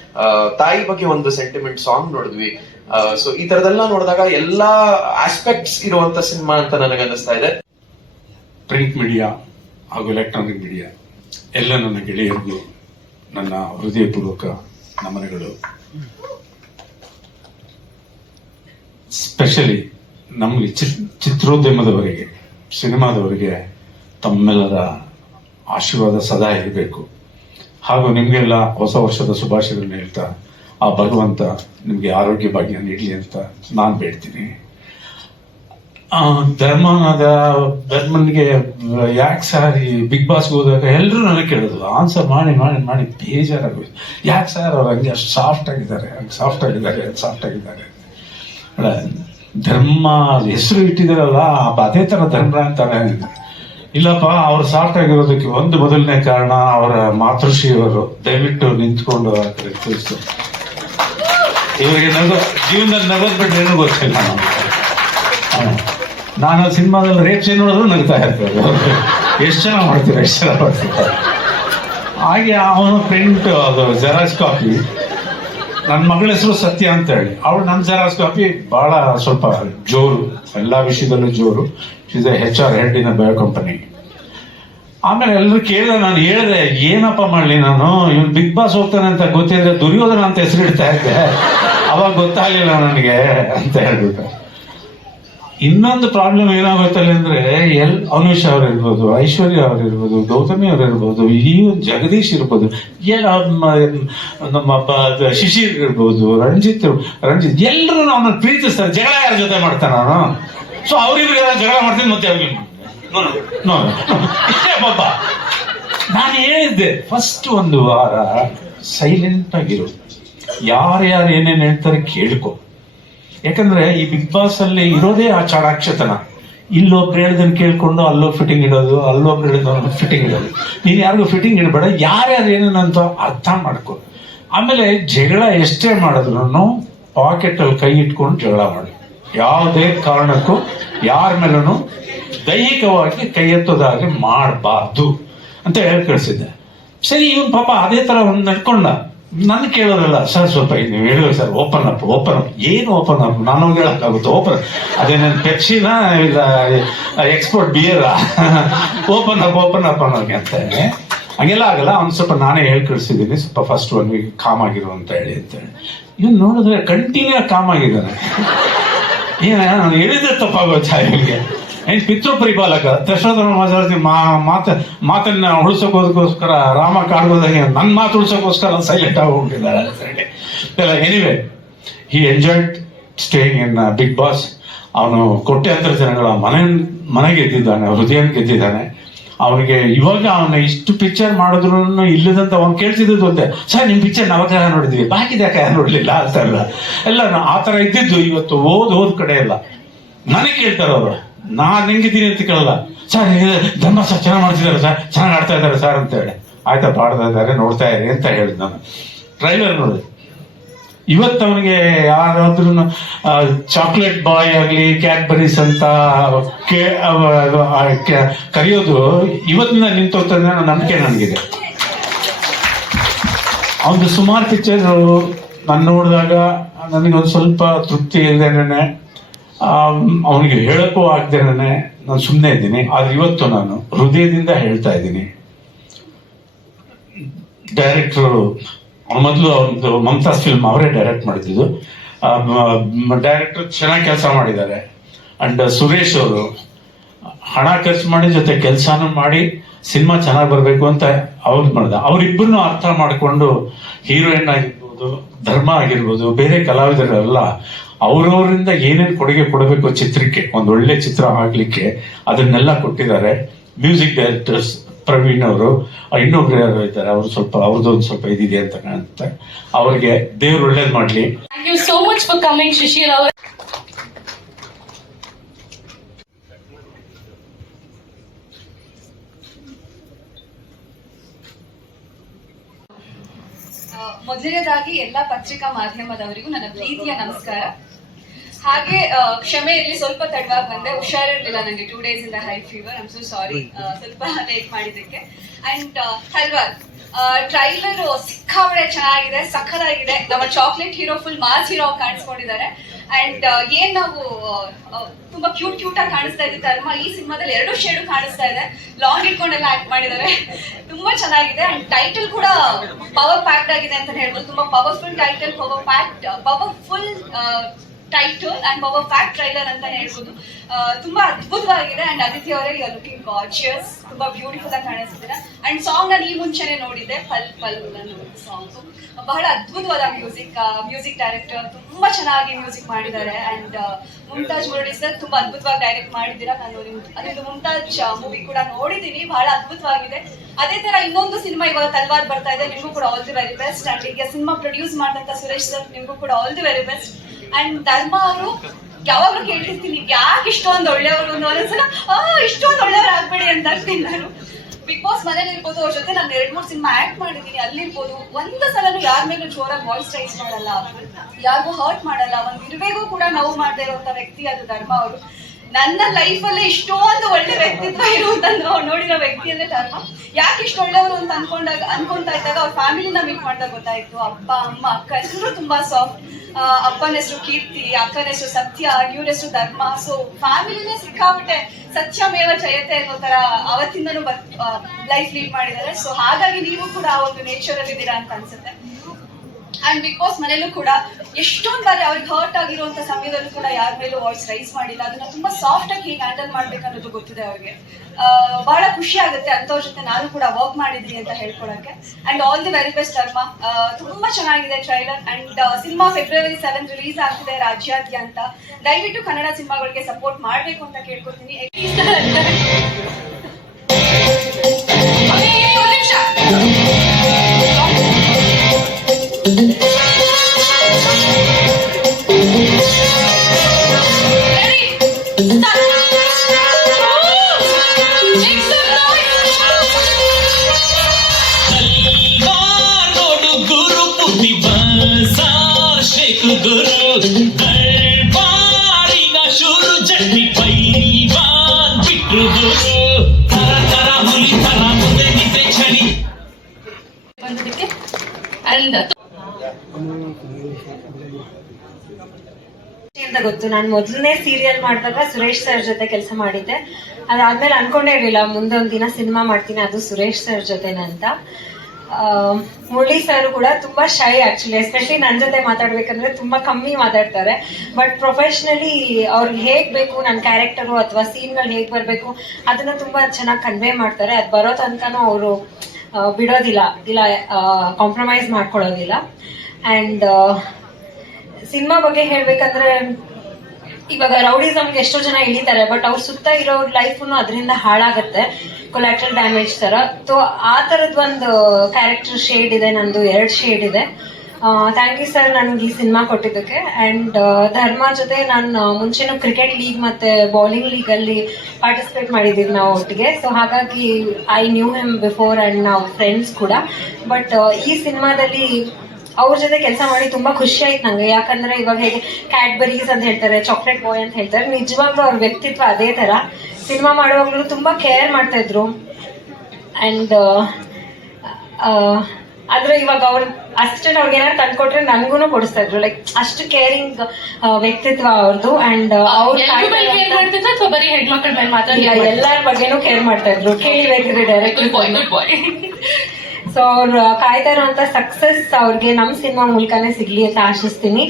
ತಾಯಿ ಬಗ್ಗೆ ಒಂದು ಸೆಂಟಿಮೆಂಟ್ ಸಾಂಗ್ ನೋಡಿದ್ವಿ. ಸೊ ಈ ತರದೆಲ್ಲ ನೋಡಿದಾಗ ಎಲ್ಲಾ ಆಸ್ಪೆಕ್ಟ್ಸ್ ಇರುವಂತ ಸಿನಿಮಾ ಅಂತ ನನಗೆ ಅನ್ನಿಸ್ತಾ ಇದೆ. ಪ್ರಿಂಟ್ ಮೀಡಿಯಾ ಹಾಗೂ ಎಲೆಕ್ಟ್ರಾನಿಕ್ ಮೀಡಿಯಾ ಎಲ್ಲ ನನ್ನ ಗೆಳೆಯರಿಗೂ ನನ್ನ ಹೃದಯಪೂರ್ವಕ ನಮನಗಳು. ಸ್ಪೆಷಲಿ ನಮಗೆ ಚಿತ್ರೋದ್ಯಮದವರಿಗೆ, ಸಿನಿಮಾದವರಿಗೆ ತಮ್ಮೆಲ್ಲರ ಆಶೀರ್ವಾದ ಸದಾ ಇರಬೇಕು. ಹಾಗೂ ನಿಮಗೆಲ್ಲ ಹೊಸ ವರ್ಷದ ಶುಭಾಶಯಗಳನ್ನ ಹೇಳ್ತಾ ಆ ಭಗವಂತ ನಿಮಗೆ ಆರೋಗ್ಯ ಭಾಗ್ಯ ನೀಡಲಿ ಅಂತ ನಾನು ಬೇಡ್ತೀನಿ. ಧರ್ಮನಾದ ಧರ್ಮನ್ಗೆ ಯಾಕೆ ಸರ್ ಈ ಬಿಗ್ ಬಾಸ್ಗೆ ಹೋದಾಗ ಎಲ್ಲರೂ ನನಗೆ ಕೇಳಿದ್ರು. ಆನ್ಸರ್ ಮಾಡಿ ಮಾಡಿ ಮಾಡಿ, ಬೇಜಾರಾಗೋಯ್ತು. ಯಾಕೆ ಸರ್ ಅವ್ರು ಹಂಗೆ ಅಷ್ಟು ಸಾಫ್ಟ್ ಆಗಿದ್ದಾರೆ? ಹಂಗೆ ಸಾಫ್ಟ್ ಆಗಿದ್ದಾರೆ ಸಾಫ್ಟ್ ಆಗಿದ್ದಾರೆ? ಧರ್ಮ ಹೆಸರು ಇಟ್ಟಿದಾರಲ್ಲ ಅದೇ ತರ ಧರ್ಮ ಅಂತಾರೆ. ಇಲ್ಲಪ್ಪ, ಅವ್ರು ಸಾಫ್ಟ್ ಆಗಿರೋದಕ್ಕೆ ಒಂದು ಮೊದಲನೇ ಕಾರಣ ಅವರ ಮಾತೃಶ್ರೀಯವರು. ದಯವಿಟ್ಟು ನಿಂತ್ಕೊಂಡು ಆ ಇವರಿಗೆ ನಗು, ಜೀವನದಲ್ಲಿ ನಗೋದ್ ಬಿಟ್ಟು ಏನೂ ಗೊತ್ತಿಲ್ಲ ನಾನು. ನಾನು ಸಿನಿಮಾದಲ್ಲಿ ರೇಪ್ ಸೀನ್ ನೋಡಿದ್ರು ನಗ್ತಾ ಇರ್ತಾರೆ. ಎಷ್ಟು ಜನ ಮಾಡ್ತೀರಾ, ಎಷ್ಟು ಜನ ಮಾಡ್ತೀರ? ಹಾಗೆ ಅವನು ಪ್ರಿಂಟ್ ಅದು ಜೆರಾಕ್ಸ್ ಕಾಪಿ ನನ್ನ ಮಗಳ ಹೆಸರು ಸತ್ಯ ಅಂತ ಹೇಳಿ ಅವಳು ನನ್ನ ಜೆರಾಕ್ಸ್ ಕಾಪಿ ಬಹಳ ಸ್ವಲ್ಪ ಜೋರು, ಎಲ್ಲ ವಿಷಯದಲ್ಲೂ ಜೋರು. Is H R head in bio company ಆಮೇಲೆ ಎಲ್ಲರೂ ಕೇಳಿದೆ ನಾನು ಹೇಳಿದೆ, ಏನಪ್ಪ ಮಾಡಲಿ ನಾನು? ಇವನು ಬಿಗ್ ಬಾಸ್ ಹೋಗ್ತಾನೆ ಅಂತ ಗೊತ್ತಿದ್ರೆ ದುರ್ಯೋಧನ ಅಂತ ಹೆಸರಿಡ್ತಾ ಇದ್ದೆ. ಅವಾಗ ಗೊತ್ತಾಗ್ಲಿಲ್ಲ ನನಗೆ ಅಂತ ಹೇಳ್ಬಿಟ್ಟು. ಇನ್ನೊಂದು ಪ್ರಾಬ್ಲಮ್ ಏನಾಗುತ್ತಲ್ಲ ಅಂದ್ರೆ, ಎಲ್ ಅನುಷ್ ಅವ್ರು ಇರ್ಬೋದು ಐಶ್ವರ್ಯ ಅವ್ರು ಇರ್ಬೋದು ಗೌತಮಿ ಅವ್ರು ಇರ್ಬೋದು ಈ ಜಗದೀಶ್ ಇರ್ಬೋದು ನಮ್ಮ ಶಿಶಿರ್ ಇರ್ಬೋದು, ರಂಜಿತ್ ರಂಜಿತ್ ಎಲ್ಲರೂ ಅವನ ಪ್ರೀತಿಸ್ತಾರೆ. ಜಗಳ ಯಾರ ಜೊತೆ ಮಾಡ್ತಾನ ಅವನು. ಸೊ ಅವ್ರಿಬ್ರಿಗೆಲ್ಲ ಜಗಳ ಮಾಡ್ತೀನಿ ಮತ್ತೆ ಅವ್ರಿಗೆ ನಾನು ಹೇಳಿದ್ದೆ ಫಸ್ಟ್ ಒಂದು ವಾರ ಸೈಲೆಂಟ್ ಆಗಿರು. ಯಾರ್ಯಾರು ಏನೇನು ಹೇಳ್ತಾರೆ ಕೇಳ್ಕೊ. ಯಾಕಂದ್ರೆ ಈ ಬಿಗ್ ಬಾಸ್ ಅಲ್ಲಿ ಇರೋದೇ ಆ ಚಾಡಾಕ್ಷತನ ಇಲ್ಲೊಬ್ರು ಹೇಳಿದನ್ ಕೇಳ್ಕೊಂಡು ಅಲ್ಲೋ ಫಿಟ್ಟಿಂಗ್ ಇಡೋದು, ಅಲ್ಲೊಬ್ರು ಹೇಳಿದ ಫಿಟ್ಟಿಂಗ್ ಇಡೋದು. ನೀನ್ ಯಾರಿಗೂ ಫಿಟ್ಟಿಂಗ್ ಇಡಬೇಡ ಯಾರ್ಯಾರು ಏನೇನಂತ ಅರ್ಥ ಮಾಡ್ಕೊ. ಆಮೇಲೆ ಜಗಳ ಎಷ್ಟೇ ಮಾಡಿದ್ರು ಪಾಕೆಟ್ ಅಲ್ಲಿ ಕೈ ಇಟ್ಕೊಂಡು ಜಗಳ ಮಾಡಿ. ಯಾವುದೇ ಕಾರಣಕ್ಕೂ, ಯಾರ ಮೇಲೂ ದೈಹಿಕವಾಗಿ ಕೈ ಎತ್ತೋದಾಗಿ ಮಾಡಬಾರ್ದು ಅಂತ ಹೇಳಿ ಕಳಿಸಿದ್ದೆ. ಸರಿ, ಇವನು ಪಾಪ ಅದೇ ಥರ ಒಂದು ನಡ್ಕೊಂಡ. ನನ್ ಕೇಳೋದಲ್ಲ ಸರ್, ಸ್ವಲ್ಪ ನೀವು ಹೇಳುವ sir open up open up ಏನು ಓಪನ್ ಅಪ್ ನಾನು ಹೇಳಕ್ಕಾಗುತ್ತೆ? ಓಪನ್ ಅದೇನೇನು ಪೆಪ್ಸಿನ ಇಲ್ಲ export beer open up open up ಅಂತ ಹೇಳಿ. ಹಂಗೆಲ್ಲ ಆಗಲ್ಲ, ಅವ್ನು ಸ್ವಲ್ಪ ನಾನೇ ಹೇಳಿ ಕಳಿಸಿದ್ದೀನಿ. ಸ್ವಲ್ಪ ಫಸ್ಟ್ ಒನ್ ವೀಕ್ ಕಾಮ್ ಆಗಿರು ಅಂತ ಹೇಳಿ ಅಂತ ಹೇಳಿ. ಇವ್ನು ನೋಡಿದ್ರೆ ಕಂಟಿನ್ಯೂ ಕಾಮ್ ಆಗಿದ್ದಾನೆ. ಏನ ನಾನು ಹೇಳಿದ್ರೆ ತಪ್ಪಾಗೋ ಇವನಿಗೆ? ಏನ್ ಪಿತೃ ಪರಿಪಾಲಕ, ದಶರಥನ ಮಹಾರಾಜ ಮಾ, ಮಾತ, ಮಾತನ್ನ ಉಳಿಸೋಕೋದಕ್ಕೋಸ್ಕರ ರಾಮ ಕಾಡ್ಬೋದಂಗೆ ನನ್ನ ಮಾತು ಉಳಿಸೋಕೋಸ್ಕರ ಸೈಲೆಂಟ್ ಆಗಿ ಎಲ್ಲ anyway he enjoyed staying in Bigg Boss ಅವನು ಕೋಟ್ಯಾಂತರ ಜನಗಳ ಮನೆ ಮನೆ ಗೆದ್ದಿದ್ದಾನೆ ಹೃದಯ ಗೆದ್ದಿದ್ದಾನೆ. ಅವನಿಗೆ ಇವಾಗ ಅವನ ಇಷ್ಟು ಪಿಕ್ಚರ್ ಮಾಡಿದ್ರು ಇಲ್ಲದಂತ ಅವ್ನು ಕೇಳ್ತಿದ್ದು ಒಂದೇ, ಸರ್, ನಿಮ್ ಪಿಕ್ಚರ್ ನವಗ್ರಹ ನೋಡಿದ್ವಿ ಬಾಕಿ ಯಾಕೆ ನೋಡ್ಲಿಲ್ಲ ಅಂತ ಎಲ್ಲ ಎಲ್ಲ ಆ ಇದ್ದಿದ್ದು ಇವತ್ತು ಓದ್ ಓದ್ ಕಡೆ ಎಲ್ಲ. ನನಗೆ ಕೇಳ್ತಾರೆ ಅವರು ನಾನ್ ಹೆಂಗಿದ್ದೀನಿ ಅಂತ ಕೇಳಲ್ಲ ಸರ್ ಧರ್ಮ ಸರ್, ಚೆನ್ನಾಗಿ ಮಾಡ್ತಿದ್ದಾರೆ ಸರ್, ಚೆನ್ನಾಗಿ ಆಡ್ತಾ ಇದ್ದಾರೆ ಸರ್ ಅಂತ ಹೇಳಿ. ಆಯ್ತಾ, ಪಾಡ್ತಾ ಇದ್ದಾರೆ, ನೋಡ್ತಾ ಇರಿ ಅಂತ ಹೇಳಿದ್ ನಾನು. ಟ್ರೈಲರ್ ನೋಡಿ. ಇವತ್ತು ಅವನಿಗೆ ಯಾರಾದ್ರೂ ಚಾಕ್ಲೇಟ್ ಬಾಯ್ ಆಗಲಿ ಕ್ಯಾಡ್ಬರೀಸ್ ಅಂತ ಕರೆಯೋದು ಇವತ್ತಿನ ನಿಂತೋಗ್ತದೆ ನಂಬಿಕೆ ನನಗಿದೆ. ಅವನು ಸುಮಾರು ಪಿಕ್ಚರ್ ನಾನು ನೋಡಿದಾಗ ನನಗೊಂದು ಸ್ವಲ್ಪ ತೃಪ್ತಿ ಇಲ್ಲದೇನೆ ಅವನಿಗೆ ಹೇಳಕ್ಕೂ ಆಗ್ದೇನೆ ನಾನು ಸುಮ್ಮನೆ ಇದ್ದೀನಿ. ಆದ್ರೆ ಇವತ್ತು ನಾನು ಹೃದಯದಿಂದ ಹೇಳ್ತಾ ಇದ್ದೀನಿ. ಡೈರೆಕ್ಟರ್ ಮೊದಲು ಅವ್ರದ್ದು ಮಮತಾಸ್ ಫಿಲ್ಮ್ ಅವರೇ ಡೈರೆಕ್ಟ್ ಮಾಡ್ತಿದ್ದು ಡೈರೆಕ್ಟರ್ ಚೆನ್ನಾಗಿ ಕೆಲಸ ಮಾಡಿದ್ದಾರೆ. ಅಂಡ್ ಸುರೇಶ್ ಅವರು, ಹಣ ಖರ್ಚು ಮಾಡಿ ಜೊತೆ ಕೆಲಸನೂ ಮಾಡಿ, ಸಿನಿಮಾ ಚೆನ್ನಾಗಿ ಬರಬೇಕು ಅಂತ ಅವ್ರು ಮಾಡ್ದ ಅವರಿಬ್ಬರನ್ನು ಅರ್ಥ ಮಾಡಿಕೊಂಡು ಹೀರೋಯಿನ್ ಆಗಿರ್ಬೋದು, ಧರ್ಮ ಆಗಿರ್ಬೋದು, ಬೇರೆ ಕಲಾವಿದರೆಲ್ಲ ಅವ್ರವರಿಂದ ಏನೇನು ಕೊಡುಗೆ ಕೊಡಬೇಕು ಚಿತ್ರಕ್ಕೆ ಒಂದು ಒಳ್ಳೆ ಚಿತ್ರ ಆಗ್ಲಿಕ್ಕೆ ಅದನ್ನೆಲ್ಲ ಕೊಟ್ಟಿದ್ದಾರೆ. ಮ್ಯೂಸಿಕ್ ಡೈರೆಕ್ಟರ್ಸ್ ಪ್ರವೀಣ್ ಅವರು ಇನ್ನೊಬ್ರು ಯಾರು ಇದ್ದಾರೆ ಅವರು ಸ್ವಲ್ಪ ಅವ್ರದ್ದು ಒಂದು ಸ್ವಲ್ಪ ಇದಿದೆ ಅಂತ ಕಾಣುತ್ತೆ. ಅವ್ರಿಗೆ ದೇವ್ರು ಒಳ್ಳೇದ್ ಮಾಡ್ಲಿ. Thank you so much for coming Shishir ಅವರು. ಮೊದಲನೇದಾಗಿ ಎಲ್ಲಾ ಪತ್ರಿಕಾ ಮಾಧ್ಯಮದವರಿಗೂ ನನ್ನ ಪ್ರೀತಿಯ ನಮಸ್ಕಾರ. ಹಾಗೆ ಕ್ಷಮೆ ಇರಲಿ ಸ್ವಲ್ಪ ತಡವಾಗಿ ಬಂದೆ. ಹುಷಾರಿರ್ಲಿಲ್ಲ ನನಗೆ ಟೂ ಡೇಸ್ ಇಂದ high fever I'm so sorry ಸ್ವಲ್ಪ ಲೇಟ್ ಮಾಡಿದ್ದಕ್ಕೆ. ಅಂಡ್ ಹಲ್ವಾರ್ ಟ್ರೈಲರ್ ಸಿಕ್ಕಾಬಳೆ ಚೆನ್ನಾಗಿದೆ ಸಖತ್ತಾಗಿದೆ. ನಮ್ಮ chocolate hero full mass hero ಕಾಣಿಸ್ಕೊಂಡಿದ್ದಾರೆ. And ಏನ್ ನಾವು ತುಂಬಾ ಕ್ಯೂಟ್ ಕ್ಯೂಟ್ ಆಗಿ ಕಾಣಿಸ್ತಾ ಇದೆ ಧರ್ಮ ಈ ಸಿನಿಮಾದಲ್ಲಿ ಎರಡು ಶೇಡು ಕಾಣಿಸ್ತಾ ಇದೆ. ಲಾಂಗ್ ಇಟ್ಕೊಂಡೆಲ್ಲ ಆಕ್ಟ್ ಮಾಡಿದ್ದಾರೆ. ತುಂಬಾ ಚೆನ್ನಾಗಿದೆ. ಅಂಡ್ ಟೈಟಲ್ ಕೂಡ ಪವರ್ ಪ್ಯಾಕ್ಡ್ ಆಗಿದೆ ಅಂತ ಹೇಳ್ಬೋದು. ತುಂಬಾ powerful title power packed powerful title and power packed trailer ಅಂತ ಹೇಳ್ಬೋದು. ತುಂಬಾ ಅದ್ಭುತವಾಗಿದೆ ಅಂಡ್ ಆದಿತ್ಯ ಅವರೇ ಯು ಲುಕಿಂಗ್ ಗಾರ್ಜಿಯಸ್ ತುಂಬಾ ಬ್ಯೂಟಿಫುಲ್ ಆಗಿ ಕಾಣಿಸ್ತಿದ್ದೀರಾ ಅಂಡ್ ಸಾಂಗ್ ನಾನು ಈ ಮುಂಚೆನೆ ನೋಡಿದ್ದೆ, ಪಲ್ ಪಲ್ ಸಾಂಗ್ ಬಹಳ ಅದ್ಭುತವಾದ ಮ್ಯೂಸಿಕ್ ಮ್ಯೂಸಿಕ್ ಡೈರೆಕ್ಟರ್ ತುಂಬಾ ಚೆನ್ನಾಗಿ ಮ್ಯೂಸಿಕ್ ಮಾಡಿದ್ದಾರೆ. ಅಂಡ್ ಮುಮ್ತಾಜ್ ಮುರಳಿ ಸರ್ ತುಂಬಾ ಅದ್ಭುತವಾಗಿ ಡೈರೆಕ್ಟ್ ಮಾಡಿದ್ದೀರಾ? ನಾನು ಅದೊಂದು ಮುಮ್ತಾಜ್ ಮೂವಿ ಕೂಡ ನೋಡಿದ್ದೀನಿ. ಬಹಳ ಅದ್ಭುತವಾಗಿದೆ. ಅದೇ ತರ ಇನ್ನೊಂದು ಸಿನಿಮಾ ಇವಾಗ ತಲ್ವಾರ್ ಬರ್ತಾ ಇದೆ. ನಿಮಗೂ ಕೂಡ all the very best and ಈಗ ಸಿನಿಮಾ ಪ್ರೊಡ್ಯೂಸ್ ಮಾಡಿದಂತ ಸುರೇಶ್ ಸರ್ ನಿಮಗೂ ಕೂಡ all the very best and Dharma ಅವರು ಯಾವಾಗ್ಲೂ ಕೇಳಿರ್ತೀನಿ, ಯಾಕೆ ಇಷ್ಟೊಂದು ಒಳ್ಳೆಯವರು ಅನ್ನೋ ಇಷ್ಟೊಂದು ಒಳ್ಳೆಯವರು ಆಗ್ಬೇಡಿ ಅಂತ ನಾನು ಬಿಗ್ ಬಾಸ್ ಮನೇಲಿ ಇರ್ಬೋದು, ಅವ್ರ ಜೊತೆ ನಾನು ಎರಡ್, ಮೂರು ಸಿನಿಮಾ ಆಕ್ಟ್ ಮಾಡಿದ್ದೀನಿ ಅಲ್ಲಿರ್ಬೋದು ಒಂದ್ ಸಲನು ಯಾರ ಮೇಲೂ ಜೋರಾಗಿ ವಾಯ್ಸ್ ರೈಸ್ ಮಾಡಲ್ಲ. ಯಾರಿಗೂ ಹರ್ಟ್ ಮಾಡಲ್ಲ. ಒಂದ್ ಇರ್ಬೇಕು ಕೂಡ ನೋವು ಮಾಡದೇ ಇರುವಂತ ವ್ಯಕ್ತಿ ಅದು ಧರ್ಮ ಅವರು. ನನ್ನ ಲೈಫ್ ಅಲ್ಲಿ ಇಷ್ಟೊಂದು ಒಳ್ಳೆ ವ್ಯಕ್ತಿತ್ವ ಇರುವಂತ ನೋಡಿರೋ ವ್ಯಕ್ತಿ ಅಂದ್ರೆ ಧರ್ಮ. ಯಾಕೆ ಇಷ್ಟು ಒಳ್ಳೆಯವರು ಅಂತ ಅನ್ಕೊಂಡಾಗ, ಅನ್ಕೊಂತ ಇದ್ದಾಗ ಅವ್ರ ಫ್ಯಾಮಿಲಿನ ಮೀಟ್ ಮಾಡ್ದಾಗ ಗೊತ್ತಾಯ್ತು, ಅಪ್ಪ, ಅಮ್ಮ, ಅಕ್ಕ ಎಲ್ಲರೂ ತುಂಬಾ ಸಾಫ್ಟ್ ಅಪ್ಪನ ಹೆಸರು ಕೀರ್ತಿ, ಅಕ್ಕನ ಹೆಸರು ಸತ್ಯ, ಇವ್ರ ಹೆಸರು ಧರ್ಮ. ಸೊ ಫ್ಯಾಮಿಲಿನೇ ಸಿಕ್ಕಾಬಿಟ್ಟೆ ಸತ್ಯಮೇವ ಜಯತೆ ಅನ್ನೋ ತರ ಅವತ್ತಿಂದನೂ ಲೈಫ್ ಲೀಡ್ ಮಾಡಿದ್ದಾರೆ. ಸೊ ಹಾಗಾಗಿ ನೀವು ಕೂಡ ಆ ಒಂದು ನೇಚರ್ ಅಲ್ಲಿ ಇದ್ದೀರಾ ಅಂತ ಅನ್ಸುತ್ತೆ. ಅಂಡ್ ಬಿಗ್ ಬಾಸ್ ಮನೇಲೂ ಕೂಡ ಎಷ್ಟೊಂದು ಬಾರಿ ಅವ್ರಿಗೆ ಹರ್ಟ್ ಆಗಿರುವಂತ ಸಮಯದಲ್ಲೂ ಕೂಡ ಯಾರ ಮೇಲೂ ವಾಯ್ಸ್ ರೈಸ್ ಮಾಡಿಲ್ಲ, ಅದನ್ನ ತುಂಬಾ ಸಾಫ್ಟ್ ಆಗಿ ಹೇಗೆ ಹ್ಯಾಂಡಲ್ ಮಾಡ್ಬೇಕನ್ನೋದು ಗೊತ್ತಿದೆ ಅವ್ರಿಗೆ. ಬಹಳ ಖುಷಿ ಆಗುತ್ತೆ ಅಂತವ್ರ ಜೊತೆ ನಾನು ಕೂಡ ವರ್ಕ್ ಮಾಡಿದ್ದೀನಿ ಅಂತ ಹೇಳ್ಕೊಳಕ್ಕೆ. And all the very best ಅರ್ಮ. ತುಂಬಾ ಚೆನ್ನಾಗಿದೆ trailer and cinema February seven release ಆಗ್ತಿದೆ ರಾಜ್ಯಾದ್ಯಂತ. ದಯವಿಟ್ಟು ಕನ್ನಡ ಸಿನಿಮಾಗಳಿಗೆ ಸಪೋರ್ಟ್ ಮಾಡ್ಬೇಕು ಅಂತ ಕೇಳ್ಕೊತೀನಿ. ದರ್ಬಾರಿನ ಶುರು ಜಟ್ಟಿ ಪೈವಾನ್ ಬಿಟ್ರು ತರ ತರ ಹುಲಿ ತರ ಮುಂದೆ ನಿಂತೆ ಚಳಿ ಬಂದದಕ್ಕೆ ಅಂಡ್ ಅಂತ ಗೊತ್ತು ನಾನು ಮೊದಲನೇ ಸೀರಿಯಲ್ ಮಾಡಿದಾಗ ಸುರೇಶ್ ಸರ್ ಜೊತೆ ಕೆಲಸ ಮಾಡಿದ್ದೆ. ಅದಾದ್ಮೇಲೆ ಅನ್ಕೊಂಡೇ ಇರಲಿಲ್ಲ ಮುಂದೊಂದ್ ಒಂದ್ ದಿನ ಸಿನಿಮಾ ಮಾಡ್ತೀನಿ ಅದು ಸುರೇಶ್ ಸರ್ ಜೊತೆನಂತ. ಅಂತ ಮುರಳಿ ಸರ್ ಕೂಡ ತುಂಬಾ ಶೈ ಆಕ್ಚುಲಿ ಎಸ್ಪೆಷಲಿ ನನ್ನ ಜೊತೆ ಮಾತಾಡ್ಬೇಕಂದ್ರೆ ತುಂಬಾ ಕಮ್ಮಿ ಮಾತಾಡ್ತಾರೆ. ಬಟ್ ಪ್ರೊಫೆಷ್ನಲಿ ಅವ್ರಿಗೆ ಹೇಗ್ ಬೇಕು ನನ್ನ ಕ್ಯಾರೆಕ್ಟರು ಅಥವಾ ಸೀನ್ಗಳು ಹೇಗ್ ಬರಬೇಕು, ಅದನ್ನ ತುಂಬಾ ಚೆನ್ನಾಗಿ ಕನ್ವೆ ಮಾಡ್ತಾರೆ. ಅದು ಬರೋ ತನಕನೂ ಅವರು ಬಿಡೋದಿಲ್ಲ, ಇಲ್ಲ ಕಾಂಪ್ರಮೈಸ್ ಮಾಡ್ಕೊಳ್ಳೋದಿಲ್ಲ. ಆ್ಯಂಡ್ ಸಿನಿಮಾ ಬಗ್ಗೆ ಹೇಳ್ಬೇಕಂದ್ರೆ ಇವಾಗ ರೌಡಿಸಮ್ಗೆ ಎಷ್ಟೋ ಜನ ಇಳಿತಾರೆ ಬಟ್ ಅವ್ರ ಸುತ್ತ ಇರೋ ಲೈಫ್ ಅದರಿಂದ ಹಾಳಾಗತ್ತೆ ಕೊಲ್ಯಾಟ್ರಲ್ ಡ್ಯಾಮೇಜ್ ತರ. ಸೊ ಆ ತರದ್ ಒಂದು ಕ್ಯಾರೆಕ್ಟರ್ ಶೇಡ್ ಇದೆ, ನಂದು ಎರಡು ಶೇಡ್ ಇದೆ. ಥ್ಯಾಂಕ್ ಯು ಸರ್ ನನಗೆ ಈ ಸಿನಿಮಾ ಕೊಟ್ಟಿದ್ದಕ್ಕೆ. ಅಂಡ್ ಧರ್ಮ ಜೊತೆ ನಾನು ಮುಂಚೆನೂ ಕ್ರಿಕೆಟ್ ಲೀಗ್ ಮತ್ತೆ ಬೌಲಿಂಗ್ ಲೀಗ್ ಅಲ್ಲಿ ಪಾರ್ಟಿಸಿಪೇಟ್ ಮಾಡಿದ್ದೀವಿ ನಾವು ಒಟ್ಟಿಗೆ. ಸೊ ಹಾಗಾಗಿ I knew him before and ನಾವು ಫ್ರೆಂಡ್ಸ್ ಕೂಡ. ಬಟ್ ಈ ಸಿನಿಮಾದಲ್ಲಿ ಅವ್ರ ಜೊತೆ ಕೆಲಸ ಮಾಡಿ ತುಂಬಾ ಖುಷಿ ಆಯ್ತು ನಂಗೆ. ಯಾಕಂದ್ರೆ ಇವಾಗ ಹೇಗೆ ಕ್ಯಾಡ್ಬರೀಸ್ ಅಂತ ಹೇಳ್ತಾರೆ ಚಾಕ್ಲೇಟ್ ಬಾಯ್ ಅಂತ ಹೇಳ್ತಾರೆ ನಿಜವಾಗ್ಲೂ ಅವ್ರ ವ್ಯಕ್ತಿತ್ವ ಅದೇ ತರ. ಸಿನಿಮಾ ಮಾಡುವಾಗ್ಲೂ ತುಂಬಾ ಕೇರ್ ಮಾಡ್ತಾ ಇದ್ರು. ಅಂಡ್ ಆದ್ರೆ ಇವಾಗ ಅವ್ರ ಅಷ್ಟೇ ಅವ್ರಿಗೆ ಏನಾದ್ರು ತಂದ್ಕೊಟ್ರೆ ನನ್ಗೂ ಕೊಡಿಸ್ತಾ ಇದ್ರು. ಲೈಕ್ ಅಷ್ಟು ಕೇರಿಂಗ್ ವ್ಯಕ್ತಿತ್ವ ಅವ್ರದ್ದು ಅಂಡ್ ಅವ್ರ ಬರೀ ಹೆಣ್ಮಕ್ಳ ಮೇಲೆ ಎಲ್ಲರ ಬಗ್ಗೆನೂ ಕೇರ್ ಮಾಡ್ತಾ ಇದ್ರು. ಬಾಯ್ ಬಾಯ್ ಸೊ ಅವ್ರ ಕಾಯ್ತಾ ಇರುವಂತ ಸಕ್ಸಸ್ ಅವ್ರಿಗೆ ನಮ್ ಸಿನಿಮಾ ಮೂಲಕನೇ ಸಿಗ್ಲಿ ಅಂತ ಆಶಿಸ್ತೀನಿ.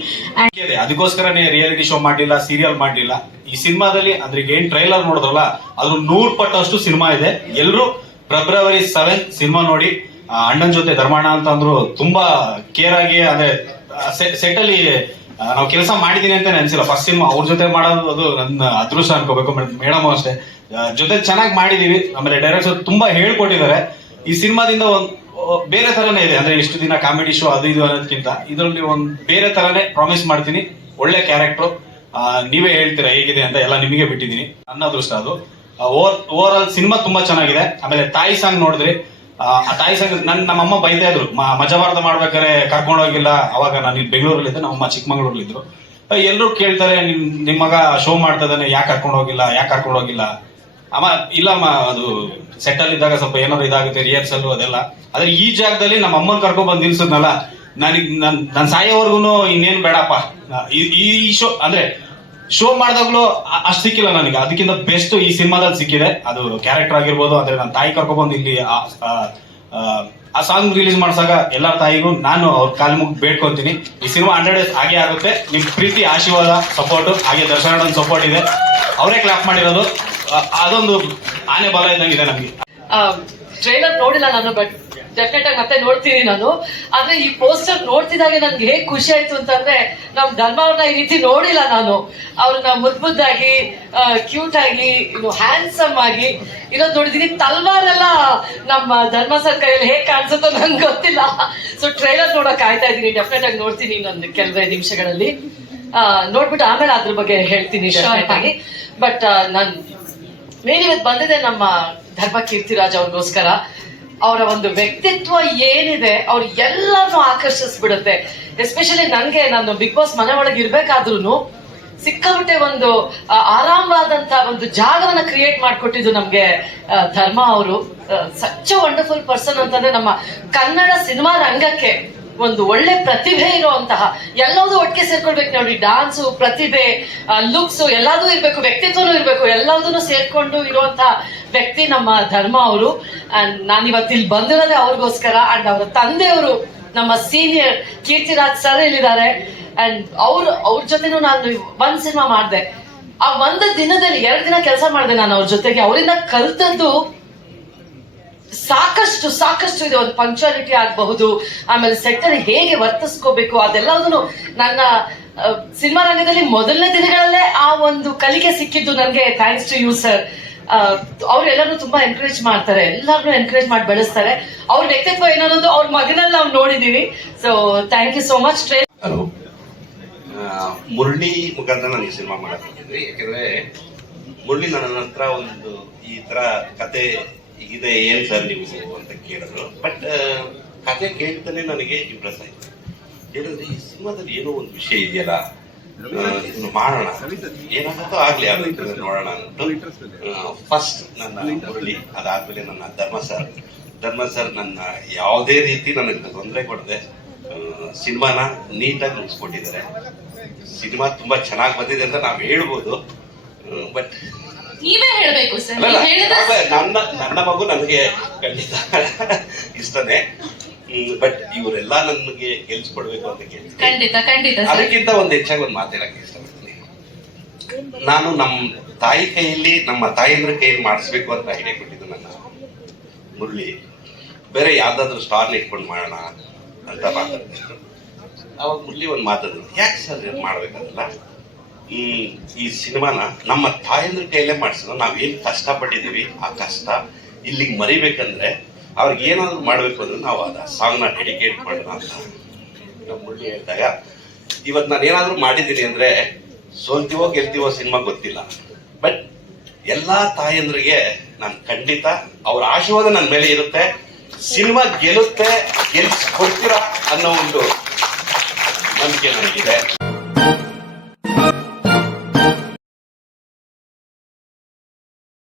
ಅದಕ್ಕೋಸ್ಕರ ಅದಕ್ಕೋಸ್ಕರನೇ ರಿಯಾಲಿಟಿ ಶೋ ಮಾಡಲಿಲ್ಲ ಸೀರಿಯಲ್ ಮಾಡಲಿಲ್ಲ. ಈ ಸಿನಿಮಾದಲ್ಲಿ ಅಂದ್ರೆ ಏನ್ ಟ್ರೈಲರ್ ನೋಡಿದ್ರಲ್ಲ ಅದ್ರ ನೂರ್ ಪಟ್ಟಷ್ಟು ಸಿನಿಮಾ ಇದೆ. ಎಲ್ರು ಫೆಬ್ರವರಿ ಸೆವೆಂತ್ ಸಿನಿಮಾ ನೋಡಿ ಅಣ್ಣನ ಜೊತೆ ಧರ್ಮಣ್ಣ ಅಂತ ಅಂದ್ರು ತುಂಬಾ ಕೇರ್ ಆಗಿ ಅಂದ್ರೆ ಸೆಟ್ ಅಲ್ಲಿ ನಾವು ಕೆಲಸ ಮಾಡಿದೀನಿ ಅಂತ ಅನ್ಸಿಲ್ಲ ಫಸ್ಟ್ ಸಿನಿಮಾ ಅವ್ರ ಜೊತೆ ಮಾಡೋದು, ಅದು ನನ್ನ ಅದೃಷ್ಟ ಅನ್ಕೋಬೇಕು. ಮೇಡಮ್ ಅಷ್ಟೇ. ಜೊತೆ ಚೆನ್ನಾಗಿ ಮಾಡಿದೀವಿ. ಆಮೇಲೆ ಡೈರೆಕ್ಟರ್ ತುಂಬಾ ಹೇಳ್ಕೊಟ್ಟಿದ್ದಾರೆ. ಈ ಸಿನಿಮಾದಿಂದ ಒಂದ್ ಬೇರೆ ತರನೇ ಇದೆ. ಅಂದ್ರೆ ಇಷ್ಟು ದಿನ ಕಾಮಿಡಿ ಶೋ ಅದು ಇದು ಅನ್ನೋದಕ್ಕಿಂತ ಇದರಲ್ಲಿ ಒಂದ್ ಬೇರೆ ತರನೇ ಪ್ರಾಮಿಸ್ ಮಾಡ್ತೀನಿ. ಒಳ್ಳೆ ಕ್ಯಾರೆಕ್ಟರ್ ನೀವೇ ಹೇಳ್ತೀರಾ ಹೇಗಿದೆ ಅಂತ ಎಲ್ಲ ನಿಮಗೆ ಬಿಟ್ಟಿದ್ದೀನಿ. ನನ್ನ ಅದೃಷ್ಟ ಅದು. ಓವರ್ ಆಲ್ ಸಿನಿಮಾ ತುಂಬಾ ಚೆನ್ನಾಗಿದೆ. ಆಮೇಲೆ ತಾಯಿ ಸಾಂಗ್ ನೋಡಿದ್ರಿ, ಆ ತಾಯಿ ಸಾಂಗ್ ನನ್, ನಮ್ಮಮ್ಮ ಬೈತಾ ಇದ್ರು. ಮ- ಮಜವಾರ್ದ ಮಾಡ್ಬೇಕಾದ್ರೆ ಕರ್ಕೊಂಡು ಹೋಗಿಲ್ಲ. ಅವಾಗ ನಾನು ಇಲ್ಲಿ ಬೆಂಗಳೂರಲ್ಲಿದ್ದೆ ನಮ್ಮಮ್ಮ ಚಿಕ್ಕಮಂಗ್ಳೂರಲ್ಲಿ ಇದ್ರು ಎಲ್ಲರೂ ಕೇಳ್ತಾರೆ, ನಿಮ್ ನಿಮ್ ಮಗ ಶೋ ಮಾಡ್ತಾ ಇದ್ದಾನೆ, ಯಾಕೆ ಕರ್ಕೊಂಡು ಹೋಗಿಲ್ಲ, ಯಾಕೆ ಕರ್ಕೊಂಡು ಹೋಗಿಲ್ಲ? ಅಮ್ಮ ಇಲ್ಲಮ್ಮ ಅದು ಸೆಟ್ ಅಲ್ಲಿ ಇದ್ದಾಗ ಸ್ವಲ್ಪ ಏನಾದ್ರು ಇದಾಗುತ್ತೆ ರಿಹರ್ಸಲ್ ಅದೆಲ್ಲ. ಆದ್ರೆ ಈ ಜಾಗದಲ್ಲಿ ನಮ್ಮ ಅಮ್ಮನ ಕರ್ಕೊಂಡ್ ಬಂದು ನಿಲ್ಸದ್ನಲ್ಲ, ನನಗ್ ನನ್ ನನ್ ಸಾಯೋವರ್ಗುನು ಇನ್ನೇನ್ ಬೇಡಪ್ಪ. ಈ- ಶೋ ಅಂದ್ರೆ ಶೋ ಮಾಡಿದಾಗ್ಲೂ ಅಷ್ಟು ಸಿಕ್ಕಿಲ್ಲ ನನಗೆ. ಅದಕ್ಕಿಂತ ಬೆಸ್ಟ್ ಈ ಸಿನಿಮಾದಲ್ಲಿ ಸಿಕ್ಕಿದೆ. ಅದು ಕ್ಯಾರೆಕ್ಟರ್ ಆಗಿರ್ಬೋದು, ಅಂದ್ರೆ ನನ್ನ ತಾಯಿ ಕರ್ಕೊಂಡ್ ಬಂದು ಇಲ್ಲಿ ಆ- ಸಾಂಗ್ ರಿಲೀಸ್ ಮಾಡಿಸಾಗ ಎಲ್ಲರ ತಾಯಿಗೂ ನಾನು ಅವ್ರ ಕಾಲ್ ಮುಗ್ ಬೇಡ್ಕೊತೀನಿ. ಈ ಸಿನಿಮಾ ಹಂಡ್ರೆಡ್ ಡೇಸ್ ಹಾಗೆ ಆಗುತ್ತೆ. ನಿಮ್ ಪ್ರೀತಿ, ಆಶೀರ್ವಾದ ಸಪೋರ್ಟ್ ಹಾಗೆ ದರ್ಶನ ಸಪೋರ್ಟ್ ಇದೆ. ಅವರೇ ಕ್ಲಾಪ್ ಮಾಡಿರೋದು. ಅದೊಂದು ಆನೆ ಬಲ ಇದ್ದಂಗಿದೆ ನಮ್ಗೆ. ಟ್ರೈಲರ್ ನೋಡಿಲ್ಲ ನಾನು ಬಟ್ ಡೆಫಿನೆಟ್ ಆಗಿ ಮತ್ತೆ ನೋಡ್ತೀನಿ ನಾನು. ಆದ್ರೆ ಈ ಪೋಸ್ಟರ್ ನೋಡ್ತಿದಾಗ ನನ್ಗೆ ಹೇಗ್ ಖುಷಿ ಆಯ್ತು ಅಂತಂದ್ರೆ ನಮ್ ಧರ್ಮ ಅವ್ರನ್ನ ಈ ರೀತಿ ನೋಡಿಲ್ಲ ನಾನು. ಅವ್ರನ್ನ ಮುದ್ ಮುದ್ದಾಗಿ ಕ್ಯೂಟ್ ಆಗಿ ಹ್ಯಾಂಡ್ಸಮ್ ಆಗಿ ಇರೋದ್ ನೋಡಿದೀನಿ. ತಲ್ವಾರ್ ಎಲ್ಲ ನಮ್ಮ ಧರ್ಮ ಸರ್ ಕೈಯಲ್ಲಿ ಹೇಗ್ ಕಾಣಿಸುತ್ತೋ ನಂಗೆ ಗೊತ್ತಿಲ್ಲ. ಸೊ ಟ್ರೈಲರ್ ನೋಡಕ್ ಕಾಯ್ತಾ ಇದೀನಿ ಡೆಫಿನೆಟ್ ಆಗಿ ನೋಡ್ತೀನಿ ಇನ್ನೊಂದು ಕೆಲವೇ ನಿಮಿಷಗಳಲ್ಲಿ. ಆ, ನೋಡ್ಬಿಟ್ಟು ಆಮೇಲೆ ಅದ್ರ ಬಗ್ಗೆ ಹೇಳ್ತೀನಿ ಡೆಫಿನೆಟ್ ಆಗಿ. ಬಟ್ ನಾನು ಮೇನ್ ಇವತ್ತು ಬಂದಿದೆ ನಮ್ಮ ಧರ್ಮ ಕೀರ್ತಿರಾಜ್ ಅವ್ರಿಗೋಸ್ಕರ. ಅವರ ಒಂದು ವ್ಯಕ್ತಿತ್ವ ಏನಿದೆ, ಅವ್ರು ಎಲ್ಲಾನು ಆಕರ್ಷಿಸ್ಬಿಡುತ್ತೆ. ಎಸ್ಪೆಷಲಿ ನನ್ಗೆ, ನಾನು ಬಿಗ್ ಬಾಸ್ ಮನೆ ಒಳಗೆ ಇರ್ಬೇಕಾದ್ರೂ ಸಿಕ್ಕಾಬಿಟ್ಟೆ ಒಂದು ಆರಾಮವಾದಂತ ಒಂದು ಜಾಗವನ್ನ ಕ್ರಿಯೇಟ್ ಮಾಡಿಕೊಟ್ಟಿದ್ದು ನಮ್ಗೆ ಧರ್ಮ ಅವರು. ಸಚ್ಚ ವಂಡರ್ಫುಲ್ ಪರ್ಸನ್ ಅಂತಂದ್ರೆ ನಮ್ಮ ಕನ್ನಡ ಸಿನಿಮಾ ರಂಗಕ್ಕೆ. ಒಂದು ಒಳ್ಳೆ ಪ್ರತಿಭೆ ಇರುವಂತಹ ಎಲ್ಲದೂ ಒಟ್ಟಿಗೆ ಸೇರ್ಕೊಳ್ಬೇಕು. ನೋಡಿ ಡಾನ್ಸು ಪ್ರತಿಭೆ ಲುಕ್ಸ್ ಎಲ್ಲದೂ ಇರಬೇಕು, ವ್ಯಕ್ತಿತ್ವನೂ ಇರಬೇಕು ಎಲ್ಲದನ್ನು ಸೇರ್ಕೊಂಡು ಇರುವಂತಹ ವ್ಯಕ್ತಿ ನಮ್ಮ ಧರ್ಮ ಅವರು. ನಾನು ಇವತ್ತು ಇಲ್ಲಿ ಬಂದಿರೋದೇ ಅವ್ರಿಗೋಸ್ಕರ. ಅಂಡ್ ಅವರ ತಂದೆಯವರು ನಮ್ಮ ಸೀನಿಯರ್ ಕೀರ್ತಿರಾಜ್ ಸರ್ ಇಲ್ಲಿದ್ದಾರೆ. ಅಂಡ್ ಅವ್ರು, ಅವ್ರ ಜೊತೆನೂ ನಾನು ಒಂದ್ ಸಿನಿಮಾ ಮಾಡಿದೆ. ಆ ಒಂದು ದಿನದಲ್ಲಿ, ಎರಡು ದಿನ ಕೆಲಸ ಮಾಡಿದೆ ನಾನು ಅವ್ರ ಜೊತೆಗೆ. ಅವರಿಂದ ಕಲ್ತದ್ದು ಸಾಕಷ್ಟು ಸಾಕಷ್ಟು ಇದೆ ಒಂದು ಪಂಕ್ಚುಯಾಲಿಟಿ ಆಗಬಹುದು. ಆಮೇಲೆ ಸೆಟ್ ಅಲ್ಲಿ ಹೇಗೆ ವರ್ತಿಸ್ಕೋಬೇಕು? ಅದೆಲ್ಲದನ್ನು ನನ್ನ ಸಿನಿಮಾ ರಂಗದಲ್ಲಿ ಮೊದಲನೇ ದಿನಗಳಲ್ಲೇ ಆ ಒಂದು ಕಲಿಕೆ ಸಿಕ್ಕಿದ್ದು ನನಗೆ ಥ್ಯಾಂಕ್ಸ್ ಟು ಯು ಸರ್ ಅವ್ರೆಲ್ಲರೂ ತುಂಬಾ ಎನ್ಕರೇಜ್ ಮಾಡ್ತಾರೆ. ಎಲ್ಲರನ್ನೂ ಎನ್ಕರೇಜ್ ಮಾಡಿ ಬೆಳೆಸ್ತಾರೆ. ಅವ್ರ ವ್ಯಕ್ತಿತ್ವ ಏನನ್ನೋದು ಅವ್ರ ಮಗನಲ್ಲಿ ನಾವು ನೋಡಿದೀವಿ. So thank you so much tray Murali ಮುಖಾಂತರ ನನಗೆ ಸಿನಿಮಾ ಮಾಡಕ್ಕಿದ್ರಿ ಯಾಕಂದ್ರೆ ಮುರಳಿ ನನ್ನ ಹತ್ರ ಒಂದು ಈ ತರ ಕತೆ ಇದೆ ಏನು ಸರ್ ನೀವು ಅಂತ ಕೇಳಿದ್ರು. ಬಟ್ ಕತೆ ಕೇಳ್ತಾನೆ ನನಗೆ ಇಂಪ್ರೆಸ್ ಆಯ್ತು. ಹೇಳಿದ್ರೆ ಈ ಸಿನಿಮಾದಲ್ಲಿ ಏನೋ ಒಂದು ವಿಷಯ ಇದೆಯಲ್ಲ? ಮಾಡೋಣ. ಏನಾಗುತ್ತೋ ಆಗ್ಲಿ ಅದು ನೋಡೋಣ ಅಂತ. ಫಸ್ಟ್ ನನ್ನ ಮುರಳಿ, ಅದಾದ್ಮೇಲೆ ನನ್ನ ಧರ್ಮ ಸರ್ ಧರ್ಮ ಸರ್ ನನ್ನ ಯಾವುದೇ ರೀತಿ ನನಗೆ ತೊಂದರೆ ಕೊಡದೆ ಸಿನಿಮಾನ ನೀಟಾಗಿ ಮುಗಿಸ್ಕೊಟ್ಟಿದ್ದಾರೆ ಸಿನಿಮಾ ತುಂಬಾ ಚೆನ್ನಾಗಿ ಬಂದಿದೆ ಅಂತ ನಾವು ಹೇಳ್ಬೋದು. ಬಟ್ ನೀವೇ ಹೇಳಬೇಕು ಸರ್ ನನ್ನ ನನ್ನ ಮಗು ನನಗೆ ಖಂಡಿತ ಇಷ್ಟನೇ. ಬಟ್ ಇವರೆಲ್ಲ ನನಗೆ ಗೆಲ್ಸ್ಕೊಡ್ಬೇಕು ಅಂತ ಖಂಡಿತ ಖಂಡಿತ ಅದಕ್ಕಿಂತ ಒಂದು ಹೆಚ್ಚಾಗಿ ಒಂದು ಮಾತಾಡಕ್ಕೆ ಇಷ್ಟಪಡ್ತೀನಿ. ನಾನು ನಮ್ಮ ತಾಯಿ ಕೈಯಲ್ಲಿ ನಮ್ಮ ತಾಯಂದ್ರ ಕೈಯಲ್ಲಿ ಮಾಡಿಸ್ಬೇಕು ಅಂತ ಐಡಿಯಾ ಕೊಟ್ಟಿದ್ದು ನನ್ನ ಮುರಳಿ. ಬೇರೆ ಯಾವ್ದಾದ್ರು ಸ್ಟಾರ್ ಇಟ್ಕೊಂಡು ಮಾಡೋಣ ಅಂತ ಮಾತಾಡ್ತಿದ್ರು ಅವಾಗ ಮುರಳಿ ಒಂದು ಮಾತಾಡಿದ್ರು ಯಾಕೆ ಸರ್ ಮಾಡ್ಬೇಕಂತಲ್ಲ ಹ್ಮ್ ಈ ಸಿನಿಮಾನ ನಮ್ಮ ತಾಯಂದ್ರ ಕೈಯಲ್ಲೇ ಮಾಡಿಸೋದು ನಾವೇನ್ ಕಷ್ಟಪಟ್ಟಿದೀವಿ ಆ ಕಷ್ಟ ಇಲ್ಲಿಗೆ ಮರಿಬೇಕಂದ್ರೆ ಅವ್ರಿಗೆ ಏನಾದ್ರು ಮಾಡಬೇಕು ಅಂದ್ರೆ ನಾವು ಅದ ಸಾಂಗ್ನ ಡೆಡಿಕೇಟ್ ಮಾಡೋಣ ಅಂತ ಹೇಳಿದಾಗ ಇವತ್ತು ನಾನು ಏನಾದರೂ ಮಾಡಿದ್ದೀನಿ ಅಂದ್ರೆ ಸೋಲ್ತೀವೋ ಗೆಲ್ತೀವೋ ಸಿನಿಮಾ ಗೊತ್ತಿಲ್ಲ. ಬಟ್ ಎಲ್ಲಾ ತಾಯಂದ್ರಿಗೆ ನಾನು ಖಂಡಿತ ಅವ್ರ ಆಶೀರ್ವಾದ ನನ್ನ ಮೇಲೆ ಇರುತ್ತೆ. ಸಿನಿಮಾ ಗೆಲ್ಲುತ್ತೆ ಗೆಲ್ಸ್ಕೊಡ್ತೀರಾ ಅನ್ನೋ ಒಂದು ನಂಬಿಕೆ ನನಗಿದೆ.